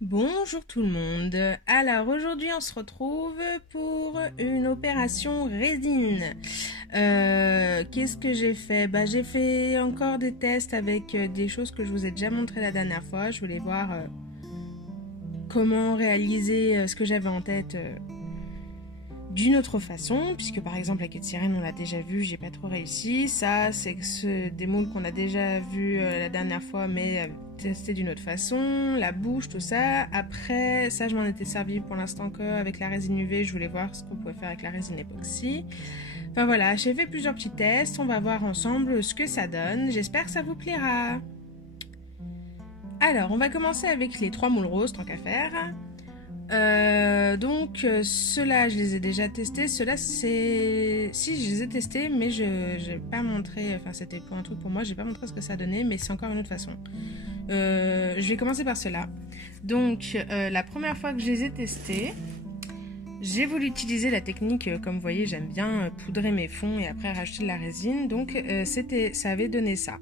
Bonjour tout le monde. Alors aujourd'hui on se retrouve pour une opération résine. Qu'est-ce que j'ai fait? J'ai fait encore des tests avec des choses que je vous ai déjà montré la dernière fois. Je voulais voir comment réaliser ce que j'avais en tête d'une autre façon, puisque par exemple la queue de sirène on l'a déjà vu, j'ai pas trop réussi. Ça c'est des moules qu'on a déjà vu la dernière fois mais testé d'une autre façon, la bouche, tout ça. Après ça je m'en étais servi pour l'instant qu'avec la résine UV, je voulais voir ce qu'on pouvait faire avec la résine époxy. Enfin voilà, j'ai fait plusieurs petits tests, on va voir ensemble ce que ça donne, j'espère que ça vous plaira. Alors on va commencer avec les 3 moules roses tant qu'à faire. Ceux-là, je les ai déjà testés. Ceux-là, c'est... Si, je les ai testés, mais je n'ai pas montré... Enfin, c'était pour un truc pour moi, j'ai pas montré ce que ça donnait, mais c'est encore une autre façon. Je vais commencer par ceux-là. La première fois que je les ai testés, j'ai voulu utiliser la technique, comme vous voyez, j'aime bien poudrer mes fonds et après rajouter de la résine. Ça avait donné ça.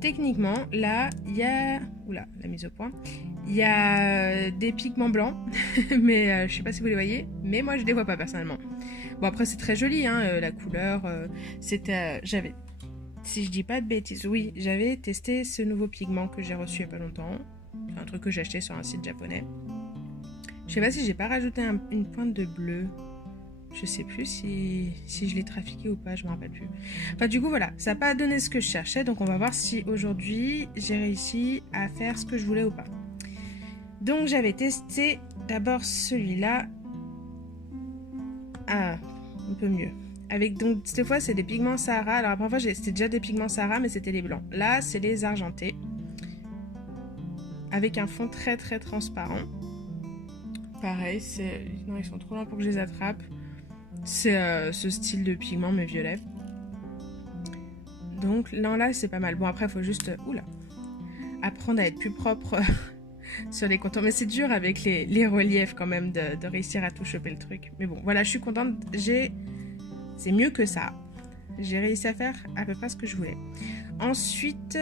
Techniquement, là, il y a... Oula, la mise au point. Il y a des pigments blancs, mais je sais pas si vous les voyez, mais moi je les vois pas personnellement. Bon après c'est très joli, hein, la couleur. J'avais, si je dis pas de bêtises, oui, j'avais testé ce nouveau pigment que j'ai reçu il y a pas longtemps. C'est un truc que j'ai acheté sur un site japonais. Je sais pas si j'ai pas rajouté une pointe de bleu. Je sais plus si je l'ai trafiqué ou pas, je me rappelle plus. Enfin du coup voilà, ça n'a pas donné ce que je cherchais, donc on va voir si aujourd'hui j'ai réussi à faire ce que je voulais ou pas. Donc j'avais testé d'abord celui-là. Ah, un peu mieux. Donc cette fois c'est des pigments Sahara. Alors la première fois c'était déjà des pigments Sahara mais c'était les blancs. Là c'est les argentés. Avec un fond très très transparent. Pareil, non ils sont trop lents pour que je les attrape. C'est ce style de pigment mais violet. Donc non là c'est pas mal. Bon après il faut juste apprendre à être plus propre sur les contours. Mais c'est dur avec les reliefs quand même de réussir à tout choper le truc. Mais bon, voilà, je suis contente. C'est mieux que ça. J'ai réussi à faire à peu près ce que je voulais. Ensuite,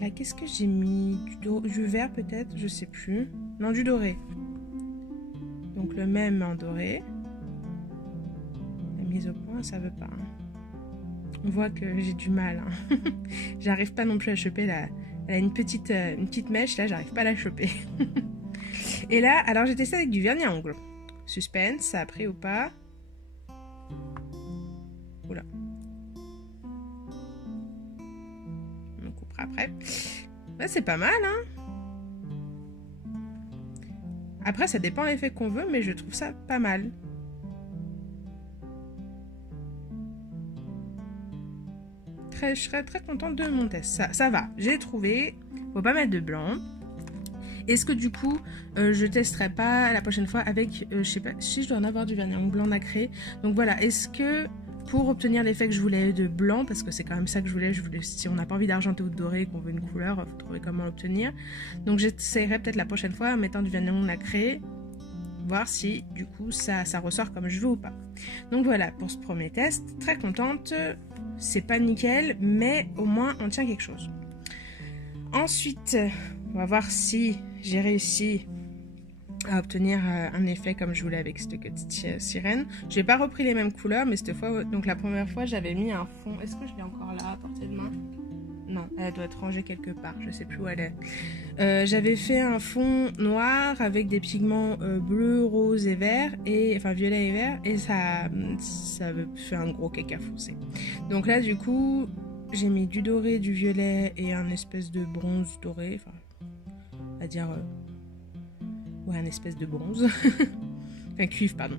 là, qu'est-ce que j'ai mis du vert peut-être? Je sais plus. Non, du doré. Donc le même en doré. La mise au point, ça veut pas. On voit que j'ai du mal. Hein. J'arrive pas non plus à choper la... Elle a une petite mèche, là, j'arrive pas à la choper. Et là, alors j'ai testé avec du vernis à ongles. Suspense, ça a pris ou pas? Oula. On coupera après. Là, c'est pas mal, hein? Après, ça dépend de l'effet qu'on veut, mais je trouve ça pas mal. Je serais très contente de mon test. Ça va, j'ai trouvé. Faut pas mettre de blanc. Est-ce que du coup, je testerai pas la prochaine fois avec, je sais pas, si je dois en avoir du vernis en blanc nacré. Donc voilà, est-ce que pour obtenir l'effet que je voulais de blanc, parce que c'est quand même ça que je voulais si on n'a pas envie d'argenté ou de doré, qu'on veut une couleur, il faut trouver comment l'obtenir. Donc j'essaierai peut-être la prochaine fois en mettant du vernis nacré, voir si du coup ça ressort comme je veux ou pas. Donc voilà pour ce premier test, très contente. C'est pas nickel, mais au moins on tient quelque chose. Ensuite, on va voir si j'ai réussi à obtenir un effet comme je voulais avec cette queue de sirène. J'ai pas repris les mêmes couleurs, mais cette fois, donc la première fois, j'avais mis un fond. Est-ce que je l'ai encore là à portée de main? Non, elle doit être rangée quelque part, je sais plus où elle est. J'avais fait un fond noir avec des pigments bleu, rose et vert, enfin violet et vert, et ça fait un gros caca foncé. Donc là, du coup, j'ai mis du doré, du violet et un espèce de bronze doré, enfin, on va dire, ouais, un espèce de bronze, enfin cuivre, pardon.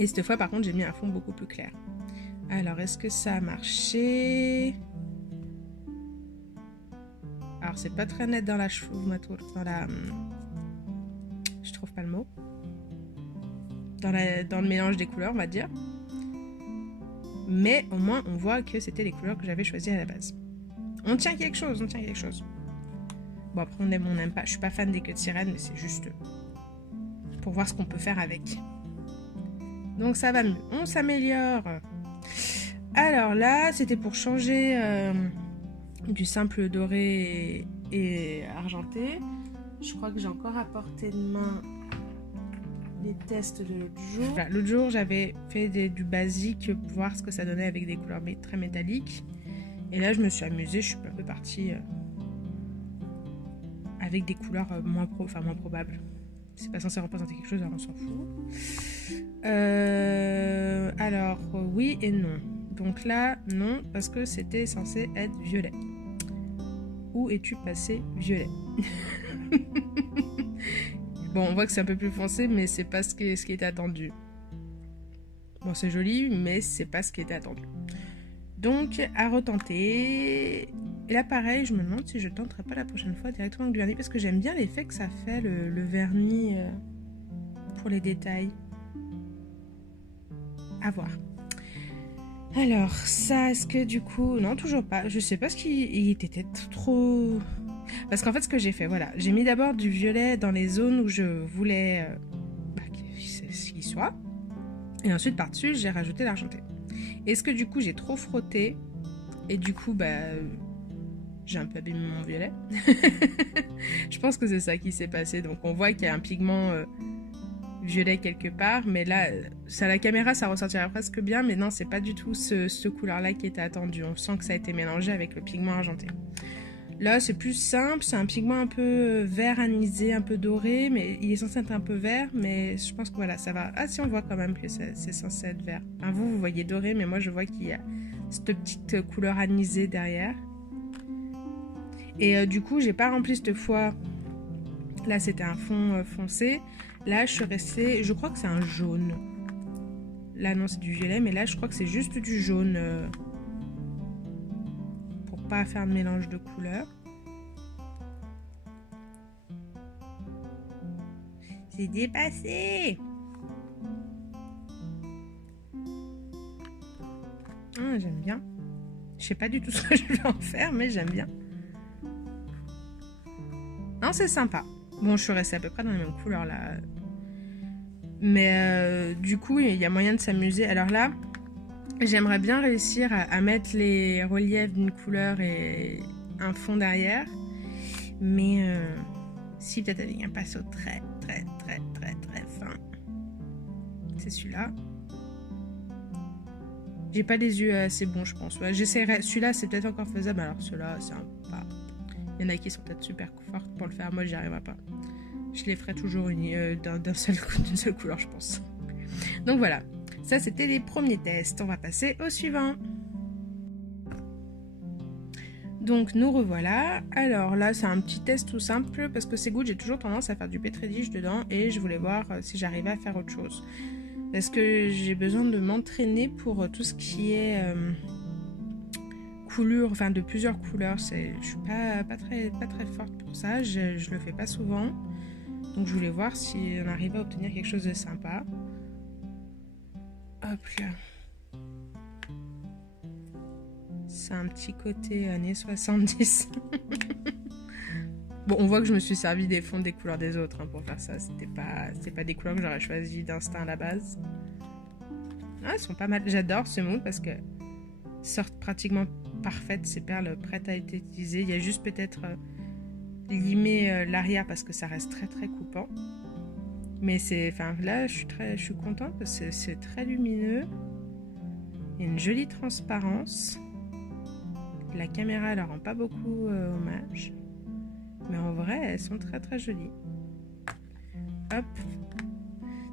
Et cette fois, par contre, j'ai mis un fond beaucoup plus clair. Alors, est-ce que ça a marché? Alors, c'est pas très net dans la je trouve pas le mot. Dans le mélange des couleurs, on va dire. Mais au moins, on voit que c'était les couleurs que j'avais choisies à la base. On tient quelque chose. Bon, après, on n'aime pas. Je suis pas fan des queues de sirène, mais c'est juste pour voir ce qu'on peut faire avec. Donc, ça va mieux. On s'améliore. Alors là, c'était pour changer du simple doré et argenté Je crois que j'ai encore à portée de main les tests de l'autre jour. Voilà, l'autre jour, j'avais fait du basique pour voir ce que ça donnait avec des couleurs très métalliques. Et là, je me suis amusée, je suis un peu partie avec des couleurs moins probables. C'est pas censé représenter quelque chose, alors on s'en fout. Alors, oui et non. Donc là, non, parce que c'était censé être violet. Où es-tu passé, violet? Bon, on voit que c'est un peu plus foncé, mais c'est pas ce qui était attendu. Bon, c'est joli, mais c'est pas ce qui était attendu. Donc, à retenter. Et là, pareil, je me demande si je tenterai pas la prochaine fois directement avec du vernis, parce que j'aime bien l'effet que ça fait, le vernis, pour les détails. À voir. Alors, ça, est-ce que du coup... Non, toujours pas. Je sais pas ce qu'il était peut-être trop... Parce qu'en fait, ce que j'ai fait, voilà. J'ai mis d'abord du violet dans les zones où je voulais qu'il soit. Et ensuite, par-dessus, j'ai rajouté l'argenté. Est-ce que du coup, j'ai trop frotté? Et du coup, j'ai un peu abîmé mon violet. Je pense que c'est ça qui s'est passé. Donc, on voit qu'il y a un pigment violet quelque part. Mais là, à la caméra, ça ressortirait presque bien. Mais non, c'est pas du tout ce couleur-là qui était attendu. On sent que ça a été mélangé avec le pigment argenté. Là, c'est plus simple, c'est un pigment un peu vert anisé, un peu doré, mais il est censé être un peu vert, mais je pense que voilà, ça va. Ah si, on voit quand même que c'est censé être vert. Enfin, vous voyez doré, mais moi je vois qu'il y a cette petite couleur anisée derrière. Et du coup, j'ai pas rempli cette fois. Là, c'était un fond foncé. Là, je suis restée, je crois que c'est un jaune. Là, non, c'est du violet, mais là, je crois que c'est juste du jaune. Pas faire de mélange de couleurs. C'est dépassé. Ah, j'aime bien. Je sais pas du tout ce que je vais en faire, mais j'aime bien. Non, c'est sympa. Bon, je suis restée à peu près dans les mêmes couleurs là. Mais du coup, il y a moyen de s'amuser. Alors là, j'aimerais bien réussir à mettre les reliefs d'une couleur et un fond derrière. Mais si peut-être avec un pinceau très fin. C'est celui-là. J'ai pas les yeux assez bons, je pense. Ouais, j'essaierai. Celui-là, c'est peut-être encore faisable. Alors celui-là, c'est un pas. Il y en a qui sont peut-être super fortes pour le faire. Moi, j'y arriverai pas. Je les ferai toujours d'une seule couleur, je pense. Donc voilà. Ça, c'était les premiers tests. On va passer au suivant. Donc, nous revoilà. Alors là, c'est un petit test tout simple parce que c'est good. J'ai toujours tendance à faire du Petri dish dedans et je voulais voir si j'arrivais à faire autre chose. Parce que j'ai besoin de m'entraîner pour tout ce qui est coulure, enfin de plusieurs couleurs. Je suis pas très forte pour ça. Je le fais pas souvent. Donc, je voulais voir si on arrivait à obtenir quelque chose de sympa. Hop là. C'est un petit côté années 70. Bon, on voit que je me suis servi des fonds des couleurs des autres pour faire ça. C'était pas des couleurs que j'aurais choisi d'instinct à la base. Ah, elles sont pas mal. J'adore ce mood parce que sortent pratiquement parfaites ces perles prêtes à être utilisées. Il y a juste peut-être limer l'arrière parce que ça reste très coupant. Mais là, je suis contente parce que c'est très lumineux. Il y a une jolie transparence. La caméra leur rend pas beaucoup hommage. Mais en vrai, elles sont très jolies. Hop.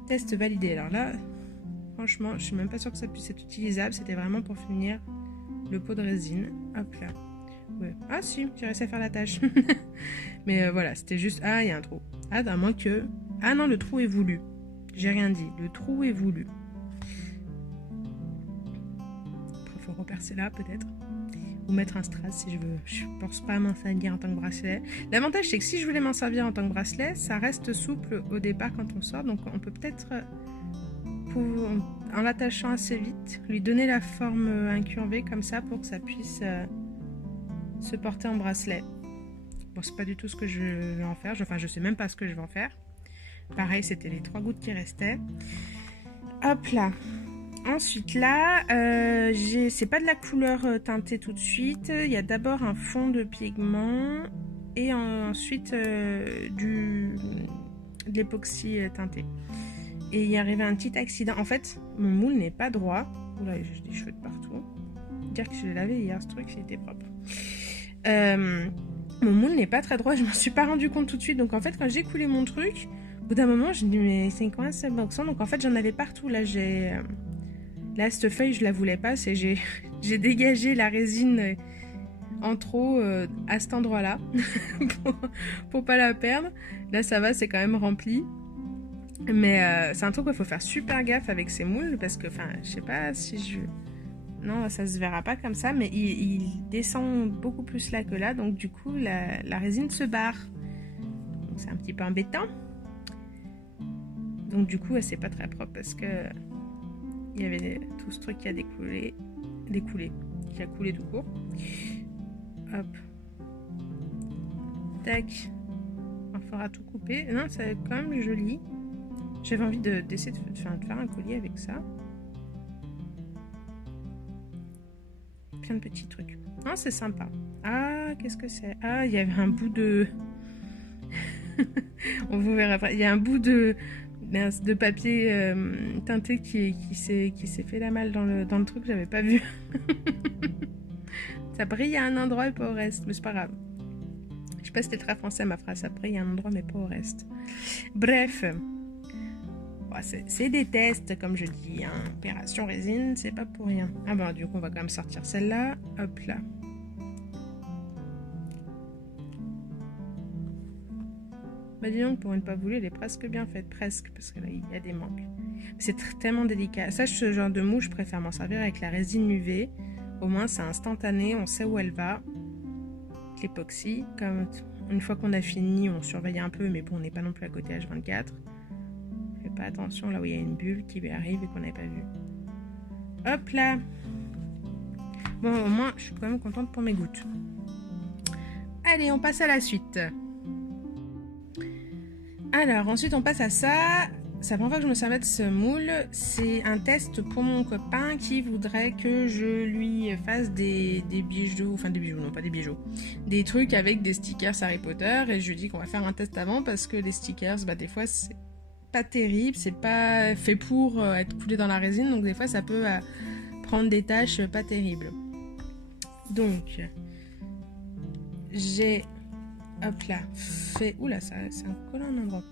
Test validé. Alors là, franchement, je suis même pas sûre que ça puisse être utilisable. C'était vraiment pour finir le pot de résine. Hop là. Ouais. Ah si, j'ai réussi à faire la tâche. Mais voilà, c'était juste... Ah, il y a un trou. Ah, à moins que... Ah non, le trou est voulu. J'ai rien dit. Le trou est voulu. Il faut repercer là, peut-être. Ou mettre un strass si je veux. Je pense pas m'en servir en tant que bracelet. L'avantage, c'est que si je voulais m'en servir en tant que bracelet, ça reste souple au départ quand on sort. Donc, on peut peut-être, en l'attachant assez vite, lui donner la forme incurvée comme ça pour que ça puisse se porter en bracelet. Bon, c'est pas du tout ce que je vais en faire. Enfin, je sais même pas ce que je vais en faire. Pareil, c'était les 3 gouttes qui restaient. Hop là. Ensuite là, c'est pas de la couleur teintée tout de suite. Il y a d'abord un fond de pigment. et ensuite de l'époxy teinté. Et il y arrivait un petit accident. En fait, mon moule n'est pas droit. Oula, j'ai des cheveux de partout. Dire que je l'ai lavé hier, ce truc, c'était propre. Mon moule n'est pas très droit, je m'en suis pas rendu compte tout de suite. Donc en fait, quand j'ai coulé mon truc, au bout d'un moment, je me dis mais c'est quoi ce boxon? Donc en fait, j'en avais partout. Là, là, cette feuille, je la voulais pas. J'ai dégagé la résine en trop à cet endroit-là pour pas la perdre. Là, ça va, c'est quand même rempli. Mais c'est un truc où il faut faire super gaffe avec ces moules parce que, enfin, je sais pas si je... Non, ça se verra pas comme ça, mais il descend beaucoup plus là que là, donc du coup, la résine se barre. Donc c'est un petit peu embêtant. Donc du coup, c'est pas très propre parce que il y avait tout ce truc qui a qui a coulé tout court. Hop. Tac. Il faudra tout couper. Non, c'est quand même joli. J'avais envie d'essayer de faire un collier avec ça. Plein de petits trucs. Non, c'est sympa. Ah, qu'est-ce que c'est? Ah, il y avait un bout de... On vous verra après. Il y a un bout de papier teinté qui s'est fait la malle dans le truc. J'avais pas vu. Ça brille à un endroit et pas au reste. Mais c'est pas grave. Je sais pas si c'était très français ma phrase. Ça brille à un endroit mais pas au reste. Bref. C'est des tests, comme je dis, hein. Opération résine, c'est pas pour rien. Ah bon, du coup, on va quand même sortir celle-là. Hop là. Bah dis donc, pour une pas voulue, elle est presque bien faite. Presque, parce que là, il y a des manques. C'est tellement délicat. Ça, ce genre de mouche, je préfère m'en servir avec la résine UV. Au moins, c'est instantané, on sait où elle va. L'époxy, comme une fois qu'on a fini, on surveille un peu, mais bon, on n'est pas non plus à côté H24. Pas attention là où il y a une bulle qui arrive et qu'on n'avait pas vu. Hop là. Bon, au moins, je suis quand même contente pour mes gouttes. Allez, on passe à la suite. Alors, ensuite, on passe à ça. C'est la première fois que je me servais de ce moule. C'est un test pour mon copain qui voudrait que je lui fasse des bijoux. Enfin, des bijoux, non, pas des bijoux. Des trucs avec des stickers Harry Potter. Et je lui dis qu'on va faire un test avant parce que les stickers, bah, des fois, c'est pas terrible, c'est pas fait pour être coulé dans la résine, donc des fois ça peut prendre des taches pas terribles. Donc j'ai hop là fait, oula, ça c'est un collant un endroit,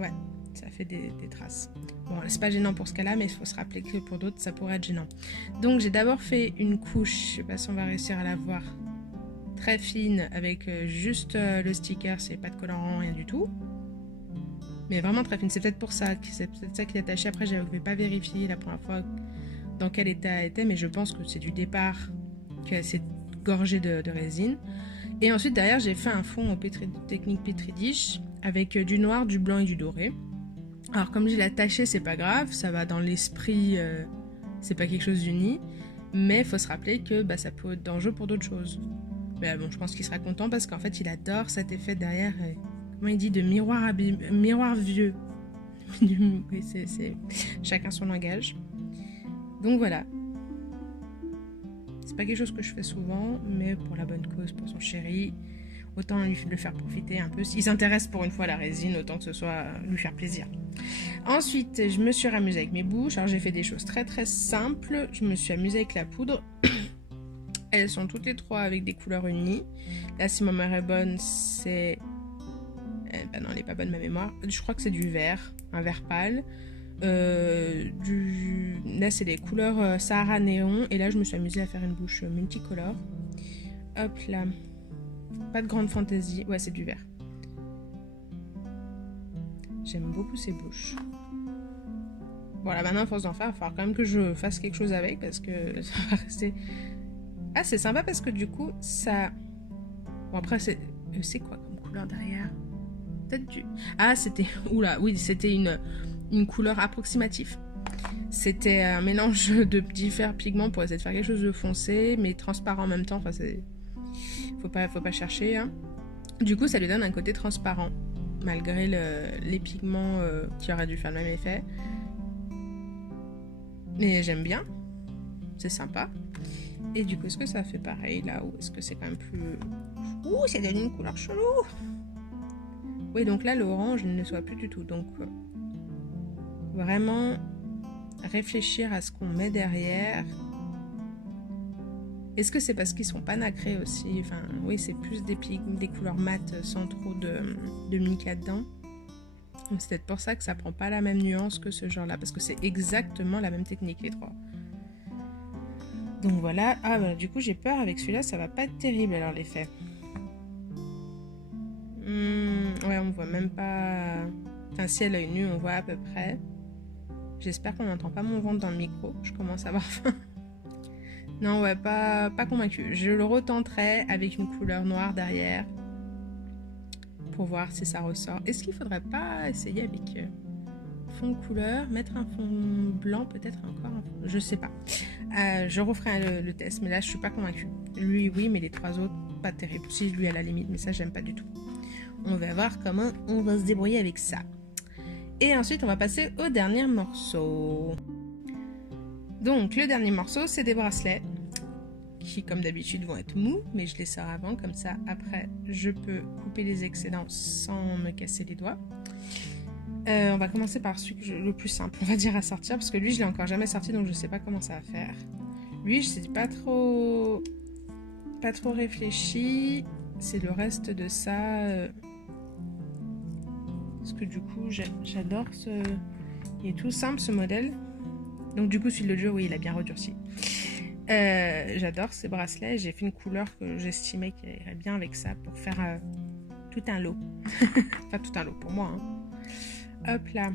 ouais, ça fait des traces. Bon, c'est pas gênant pour ce cas-là, mais il faut se rappeler que pour d'autres ça pourrait être gênant. Donc j'ai d'abord fait une couche, je sais pas si on va réussir à la voir, très fine avec juste le sticker, c'est pas de colorant, rien du tout. Mais vraiment très fine, c'est peut-être pour ça, c'est peut-être ça qui est attaché. Après, je n'avais pas vérifié la première fois dans quel état elle était, mais je pense que c'est du départ qu'elle s'est gorgée de résine. Et ensuite, derrière, j'ai fait un fond en technique Petri Dish avec du noir, du blanc et du doré. Alors, comme je l'ai attaché, c'est pas grave, ça va dans l'esprit, c'est pas quelque chose d'uni, mais il faut se rappeler que bah, ça peut être dangereux pour d'autres choses. Mais bon, je pense qu'il sera content parce qu'en fait, il adore cet effet derrière. Comment il dit, de miroir vieux. Oui, c'est chacun son langage. Donc voilà. C'est pas quelque chose que je fais souvent, mais pour la bonne cause, pour son chéri, autant le faire profiter un peu. S'il s'intéresse pour une fois à la résine, autant que ce soit lui faire plaisir. Ensuite, je me suis amusée avec mes bouches. Alors j'ai fait des choses très très simples. Je me suis amusée avec la poudre. Elles sont toutes les trois avec des couleurs unies. Là, si ma mère est bonne, c'est... Ben non, elle n'est pas bonne ma mémoire. Je crois que c'est du vert, un vert pâle. Là, c'est des couleurs Sahara Néon. Et là, je me suis amusée à faire une bouche multicolore. Hop là. Pas de grande fantaisie. Ouais, c'est du vert. J'aime beaucoup ces bouches. Voilà, maintenant, à force d'en faire, il va falloir quand même que je fasse quelque chose avec parce que ça va rester... Ah, c'est sympa parce que du coup, ça... Bon, après, c'est quoi comme couleur derrière? Peut-être du... Ah, c'était... Oula, oui, c'était une couleur approximative. C'était un mélange de différents pigments pour essayer de faire quelque chose de foncé, mais transparent en même temps. Enfin, c'est... Faut pas chercher, hein. Du coup, ça lui donne un côté transparent, malgré les pigments qui auraient dû faire le même effet. Mais j'aime bien. C'est sympa. Et du coup, est-ce que ça fait pareil là, ou est-ce que c'est quand même plus Ouh, ça donne une couleur chelou. Oui, donc là, l'orange ne soit plus du tout. Donc, vraiment réfléchir à ce qu'on met derrière. Est-ce que c'est parce qu'ils sont pas nacrés aussi? Enfin, oui, c'est plus des couleurs mates sans trop de mica dedans. Donc c'est peut-être pour ça que ça prend pas la même nuance que ce genre-là, parce que c'est exactement la même technique les trois. Donc voilà. Ah bah du coup j'ai peur avec celui-là, ça va pas être terrible alors l'effet. Ouais, on voit même pas. Enfin, si à l'œil nu, on voit à peu près. J'espère qu'on n'entend pas mon ventre dans le micro. Je commence à avoir faim. Non, ouais, pas convaincue. Je le retenterai avec une couleur noire derrière pour voir si ça ressort. Est-ce qu'il faudrait pas essayer avec fond de couleur, mettre un fond blanc peut-être encore? Je sais pas. Je referai le test, mais là je suis pas convaincue. Lui oui, mais les trois autres pas terrible. Si lui à la limite, mais ça j'aime pas du tout. On va voir comment on va se débrouiller avec ça. Et ensuite on va passer au dernier morceau. Donc le dernier morceau c'est des bracelets qui comme d'habitude vont être mous, mais je les sors avant, comme ça après je peux couper les excédents sans me casser les doigts. On va commencer par celui le plus simple, on va dire, à sortir, parce que lui je l'ai encore jamais sorti, donc je sais pas comment ça va faire. Lui je sais pas trop réfléchi, c'est le reste de ça, parce que du coup j'adore ce... Il est tout simple ce modèle, donc du coup celui de jeu, oui il a bien redurci. J'adore ces bracelets, j'ai fait une couleur que j'estimais qui irait bien avec ça pour faire tout un lot. Enfin tout un lot pour moi, hein. Hop là.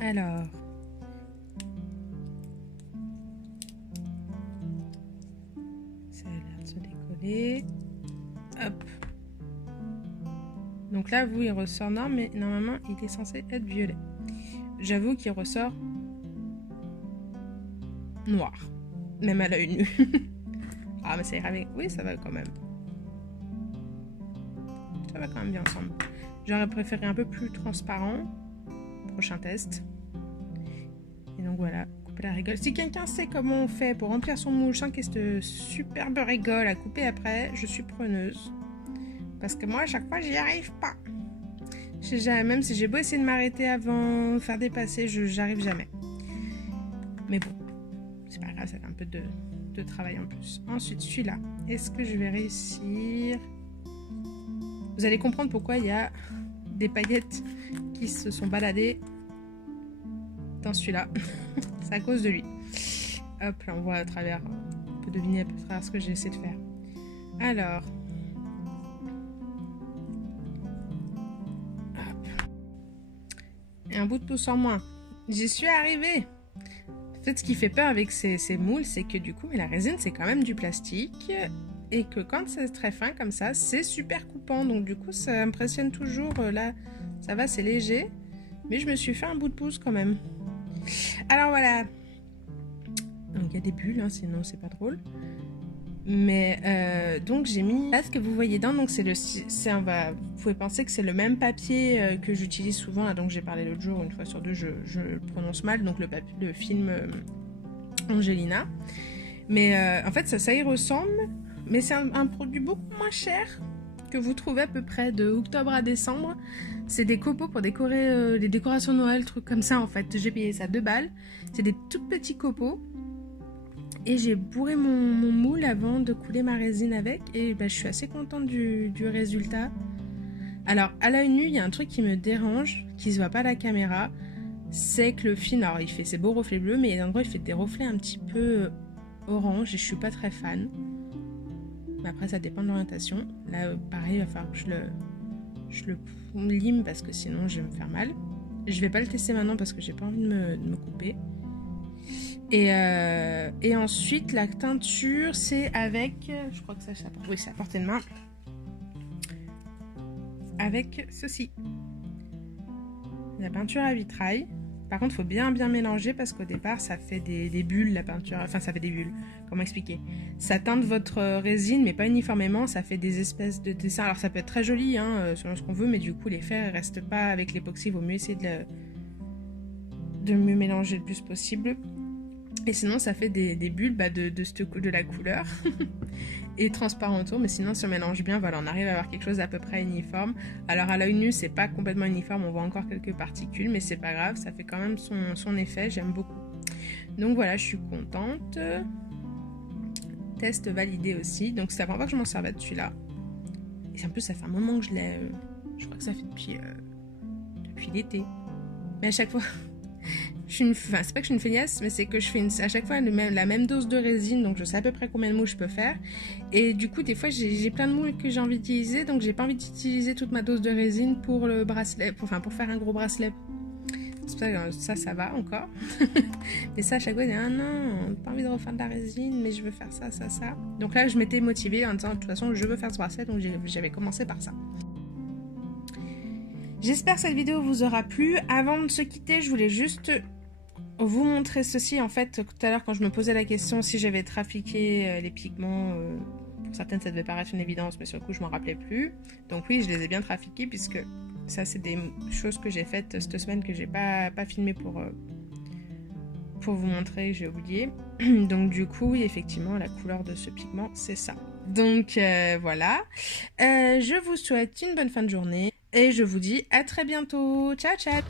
Alors. Ça a l'air de se décoller. Hop. Donc là, vous, il ressort... Non, mais normalement, il est censé être violet. J'avoue qu'il ressort noir. Même à l'œil nu. Ah, mais ça ira avec... Oui, ça va quand même. Ça va quand même bien ensemble. J'aurais préféré un peu plus transparent. Prochain test. Et donc voilà, couper la régole. Si quelqu'un sait comment on fait pour remplir son moule sans qu'il y ait cette superbe régole à couper après, je suis preneuse. Parce que moi, à chaque fois, j'y arrive pas. Même si j'ai beau essayer de m'arrêter avant, faire dépasser, j'arrive jamais. Mais bon, c'est pas grave, ça fait un peu de travail en plus. Ensuite, celui-là, est-ce que je vais réussir? Vous allez comprendre pourquoi il y a des paillettes qui se sont baladées dans celui-là. C'est à cause de lui. Hop, là on voit à travers, on peut deviner à peu près ce que j'ai essayé de faire. Alors, hop. Et un bout de pouce en moins. J'y suis arrivée. En fait, ce qui fait peur avec ces moules, c'est que du coup, mais la résine, c'est quand même du plastique. Et que quand c'est très fin comme ça, c'est super coupant. Donc du coup, ça impressionne toujours. Là, ça va, c'est léger. Mais je me suis fait un bout de pouce quand même. Alors voilà. Donc il y a des bulles, hein, sinon c'est pas drôle. Mais donc j'ai mis là ce que vous voyez dedans. Donc vous pouvez penser que c'est le même papier que j'utilise souvent. Là, donc j'ai parlé l'autre jour, une fois sur deux, je le prononce mal. Donc le film Angelina. Mais en fait ça y ressemble. Mais c'est un produit beaucoup moins cher que vous trouvez à peu près de octobre à décembre. C'est des copeaux pour décorer les décorations de Noël, trucs comme ça en fait. J'ai payé ça 2 balles. C'est des tout petits copeaux. Et j'ai bourré mon moule avant de couler ma résine avec. Et je suis assez contente du résultat. Alors à l'œil nu, il y a un truc qui me dérange, qui se voit pas à la caméra. C'est que le film, alors il fait ses beaux reflets bleus, mais il y a des endroits où il fait des reflets un petit peu orange. Et je suis pas très fan. Mais après ça dépend de l'orientation. Là pareil, il va falloir que je le lime parce que sinon je vais me faire mal. Je vais pas le tester maintenant parce que j'ai pas envie de me couper. Et ensuite la teinture c'est avec, je crois que ça oui, c'est à portée de main, avec ceci, la peinture à vitrail. Par contre, il faut bien mélanger parce qu'au départ, ça fait des bulles, la peinture. Enfin, ça fait des bulles. Comment expliquer? Ça teinte votre résine, mais pas uniformément. Ça fait des espèces de dessins. Alors, ça peut être très joli, hein, selon ce qu'on veut, mais du coup, l'effet ne reste pas avec l'époxy. Il vaut mieux essayer de mieux mélanger le plus possible. Et sinon, ça fait des bulles de la couleur. Et transparent autour, mais sinon, si on mélange bien, voilà, on arrive à avoir quelque chose d'à peu près uniforme. Alors, à l'œil nu, c'est pas complètement uniforme, on voit encore quelques particules, mais c'est pas grave, ça fait quand même son effet, j'aime beaucoup. Donc voilà, je suis contente. Test validé aussi. Donc, c'est la première fois que je m'en servais de celui-là. Et en plus, ça fait un moment que je l'ai... je crois que ça fait depuis l'été. Mais à chaque fois... Enfin, c'est pas que je suis une feignasse, mais c'est que je fais à chaque fois la même dose de résine, donc je sais à peu près combien de moules je peux faire. Et du coup, des fois, j'ai plein de moules que j'ai envie d'utiliser, donc j'ai pas envie d'utiliser toute ma dose de résine pour le bracelet, pour faire un gros bracelet. C'est pour ça que ça va encore. Mais ça, à chaque fois, je dis, ah non, pas envie de refaire de la résine, mais je veux faire ça. Donc là, je m'étais motivée en disant, de toute façon, je veux faire ce bracelet, donc j'avais commencé par ça. J'espère que cette vidéo vous aura plu. Avant de se quitter, je voulais juste vous montrer ceci. En fait, tout à l'heure, quand je me posais la question si j'avais trafiqué les pigments, pour certaines, ça devait paraître une évidence, mais sur le coup, je m'en rappelais plus. Donc oui, je les ai bien trafiqués, puisque ça, c'est des choses que j'ai faites cette semaine que j'ai pas filmé pour vous montrer, j'ai oublié. Donc du coup, oui, effectivement, la couleur de ce pigment, c'est ça. Donc voilà. Je vous souhaite une bonne fin de journée et je vous dis à très bientôt. Ciao, ciao!